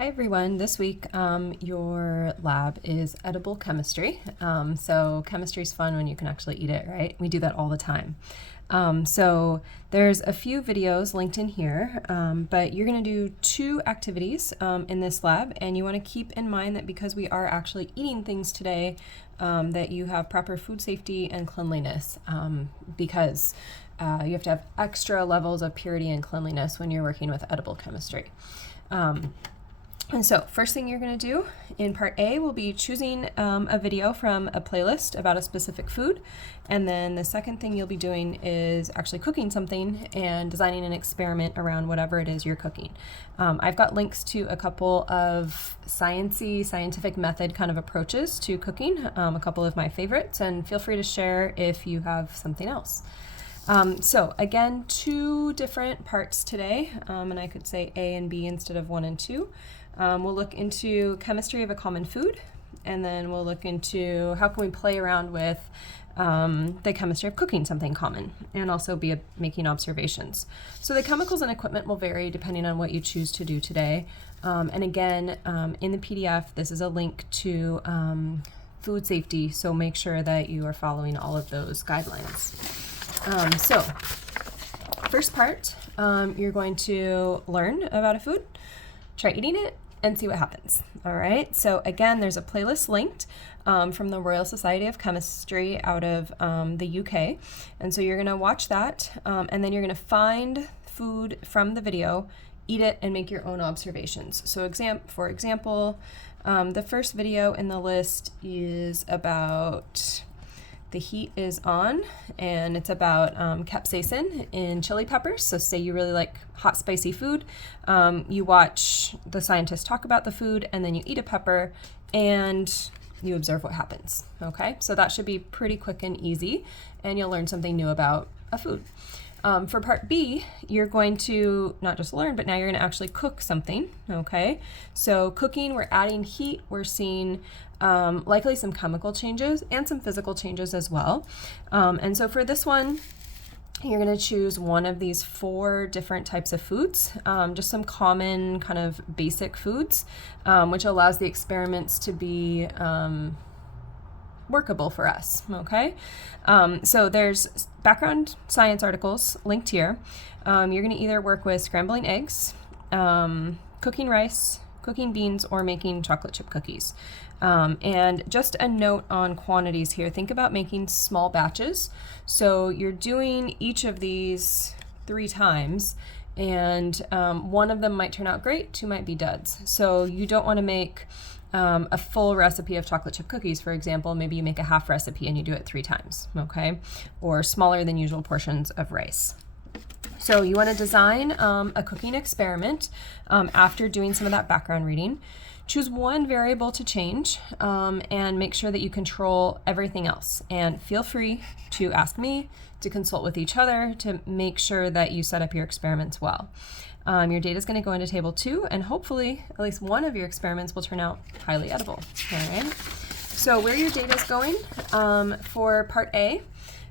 Hi everyone, this week your lab is edible chemistry. So chemistry is fun when you can actually eat it, right? We do that all the time. So there's a few videos linked in here, but you're going to do two activities in this lab, and you want to keep in mind that because we are actually eating things today, that you have proper food safety and cleanliness, because you have to have extra levels of purity and cleanliness when you're working with edible chemistry. And so first thing you're going to do in part A will be choosing a video from a playlist about a specific food. And then the second thing you'll be doing is actually cooking something and designing an experiment around whatever it is you're cooking. I've got links to a couple of scientific method kind of approaches to cooking, a couple of my favorites, and feel free to share if you have something else. So again, two different parts today, and I could say A and B instead of 1 and 2. We'll look into chemistry of a common food, and then we'll look into how can we play around with the chemistry of cooking something common, and also be making observations. So the chemicals and equipment will vary depending on what you choose to do today. And again, in the PDF, this is a link to food safety, so make sure that you are following all of those guidelines. So first part, you're going to learn about a food, try eating it, and see what happens. All right, so again, there's a playlist linked from the Royal Society of Chemistry out of the UK. And so you're gonna watch that, and then you're gonna find food from the video, eat it, and make your own observations. So for example, the first video in the list is about the heat is on, and it's about capsaicin in chili peppers. So say you really like hot, spicy food, you watch the scientists talk about the food, and then you eat a pepper, and you observe what happens, okay? So that should be pretty quick and easy, and you'll learn something new about a food. For part B, you're going to not just learn, but now you're gonna actually cook something, okay? So cooking, we're adding heat, we're seeing likely some chemical changes and some physical changes as well. And so for this one, you're gonna choose one of these 4 different types of foods, just some common kind of basic foods, which allows the experiments to be workable for us, okay? So there's background science articles linked here. You're gonna either work with scrambling eggs, cooking rice, cooking beans, or making chocolate chip cookies. And just a note on quantities here, think about making small batches. So you're doing each of these 3 times, and one of them might turn out great, 2 might be duds. So you don't wanna make a full recipe of chocolate chip cookies, for example. Maybe you make a half recipe and you do it 3 times, okay? Or smaller than usual portions of rice. So you want to design a cooking experiment after doing some of that background reading. Choose one variable to change, and make sure that you control everything else. And feel free to ask me, to consult with each other, to make sure that you set up your experiments well. Your data is going to go into table 2, and hopefully at least one of your experiments will turn out highly edible. All right. So where your data is going, for part A,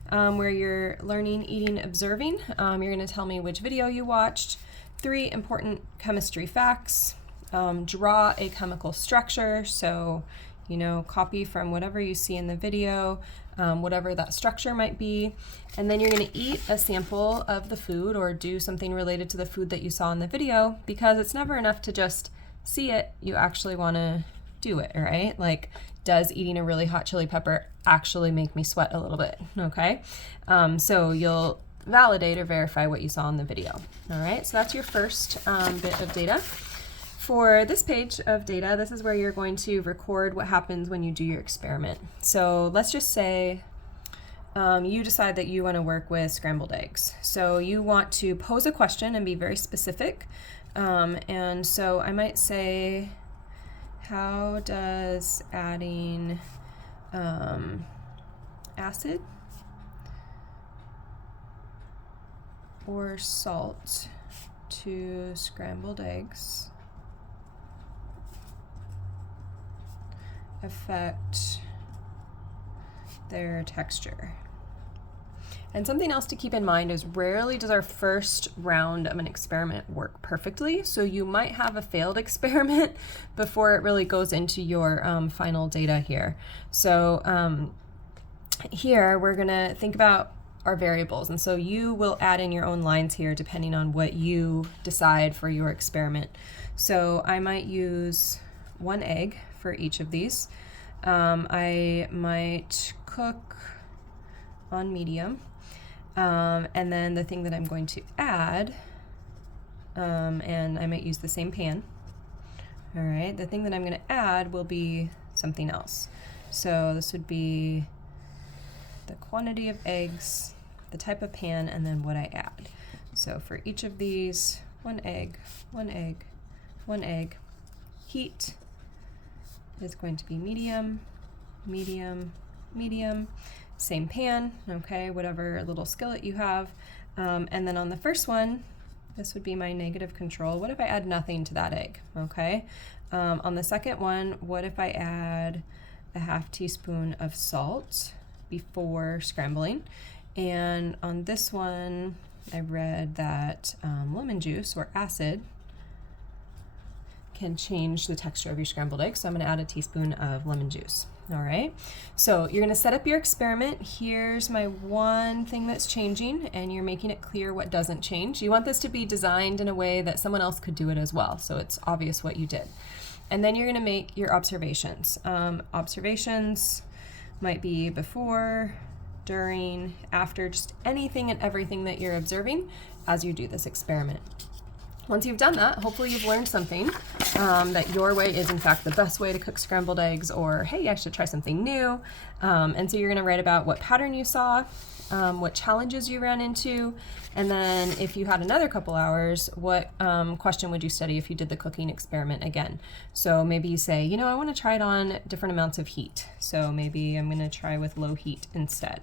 where you're learning, eating, observing, you're going to tell me which video you watched, 3 important chemistry facts, draw a chemical structure, so copy from whatever you see in the video, whatever that structure might be, and then you're going to eat a sample of the food or do something related to the food that you saw in the video, because it's never enough to just see it, you actually want to do it, right? Like, does eating a really hot chili pepper actually make me sweat a little bit, okay? So you'll validate or verify what you saw in the video, all right? So that's your first bit of data. For this page of data, this is where you're going to record what happens when you do your experiment. So let's just say you decide that you want to work with scrambled eggs. So you want to pose a question and be very specific. And so I might say, how does adding acid or salt to scrambled eggs affect their texture? And something else to keep in mind is rarely does our first round of an experiment work perfectly. So you might have a failed experiment before it really goes into your final data here. So here we're gonna think about our variables. And so you will add in your own lines here depending on what you decide for your experiment. So I might use 1 egg for each of these. I might cook on medium. And then the thing that I'm going to add, and I might use the same pan. All right, the thing that I'm going to add will be something else. So this would be the quantity of eggs, the type of pan, and then what I add. So for each of these, 1 egg, 1 egg, 1 egg. Heat is going to be medium, medium, medium. Same pan, okay, whatever little skillet you have. And then on the first one, this would be my negative control. What if I add nothing to that egg, okay? On the second one, what if I add a 1/2 teaspoon of salt before scrambling? And on this one, I read that lemon juice or acid can change the texture of your scrambled eggs. So I'm gonna add a teaspoon of lemon juice. All right, so you're gonna set up your experiment. Here's my one thing that's changing, and you're making it clear what doesn't change. You want this to be designed in a way that someone else could do it as well, so it's obvious what you did. And then you're gonna make your observations. Observations might be before, during, after, just anything and everything that you're observing as you do this experiment. Once you've done that, hopefully you've learned something, that your way is in fact the best way to cook scrambled eggs, or hey, I should try something new. And so you're gonna write about what pattern you saw, what challenges you ran into, and then if you had another couple hours, what question would you study if you did the cooking experiment again? So maybe you say, you know, I wanna try it on different amounts of heat. So maybe I'm gonna try with low heat instead.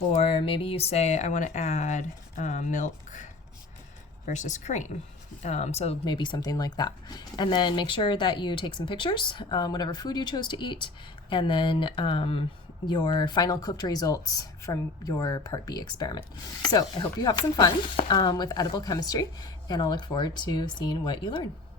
Or maybe you say, I wanna add milk versus cream. So maybe something like that. And then make sure that you take some pictures, whatever food you chose to eat, and then your final cooked results from your Part B experiment. So I hope you have some fun with edible chemistry, and I'll look forward to seeing what you learn.